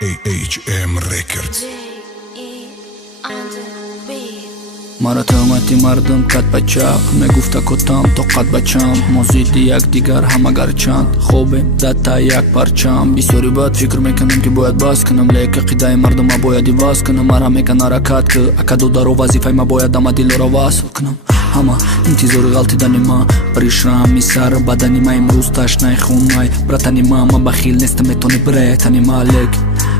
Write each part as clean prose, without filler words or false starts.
HM Records. Маратамати мардам кат ба чап мегуфта котам то қад ба чам мозиди якдигар ҳама гарчанд хобем дата як парчам бисёри бад фикр мекунам ки бояд бас кунам леки қидаи мардама бояд иваз кунам мара мекан ҳаракат ки акадударо вазифаи ма бояд ама дилора васл кунам ҳама интизори ғалтидани ма пришрами сар бадани ма имрӯз ташнаи хунай братани ма бахил нестам метони бретани ма лек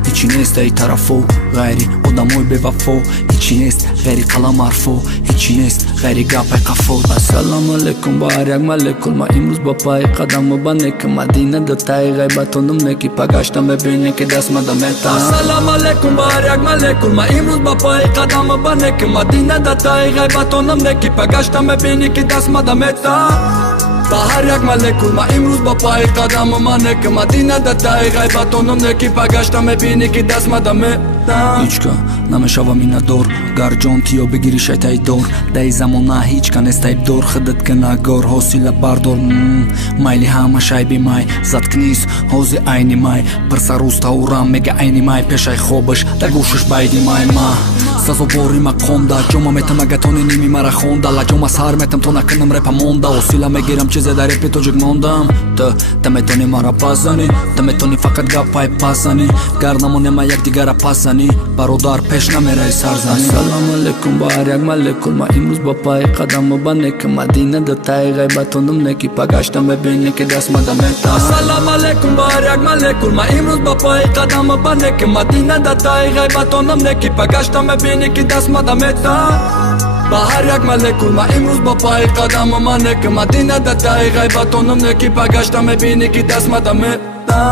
ҳичи нест ай тарафо ғайри одамои бевафо ҳичи нест ғайри қалам ҳарфо ҳичи нест ғайри гапай қафо ассалому алайкум ба ҳар як молекул ма имрӯз ба паи қадаму ба неки мадина датаи ғайбатонум неки пагаштам бебине ки дастмада мета ассалому алайкум ба ҳар як молекул ма имрӯз ба паи қадаму ба неки мадина датаи ғайбатонум неки пагаштам бебине ки дастмада мета ба ҳар як молекул ма имрӯз ба паи қадаму ма неки мадина датаи ғайбатонум неки пагаштам бебине ки дастмада мета ҳичка намешава минадор гарҷон тиё бигири шайтаи дор даи замона ҳичка нест айбдор хидат канагор ҳосила бардор майли ҳама шайби май заткнис ҳози айни май пирсарустаурам мега айни май пешай хобаш да гӯшаш байди май ма сазовори мақомда ҷома метам агатони ними мара хонда лаҷома сар метам то накунам репа монда осила мегирам чизе дар репи тоҷик мондам та метони мара пазани та метони фақат гапай пазани гар намонема якдигара пазани бародар пеш намераи сарзани ассалому алайкум ба ҳар як молекул ма имрӯз ба паи қадаму ба неки мадина датаи ғайбатонум неки пагаштам бебине ки дастмада мета ассалому алайкум ба ҳар як молекул ма имрӯз ба паи қадаму ба неки мадина датаи ғайбатонум неки пагаштам бебине ки дастмада мета ба ҳар як молекул ма имрӯз ба паи қадаму ма неки мадина датаи ғайбатонум неки пагаштам бебине ки дастмада мета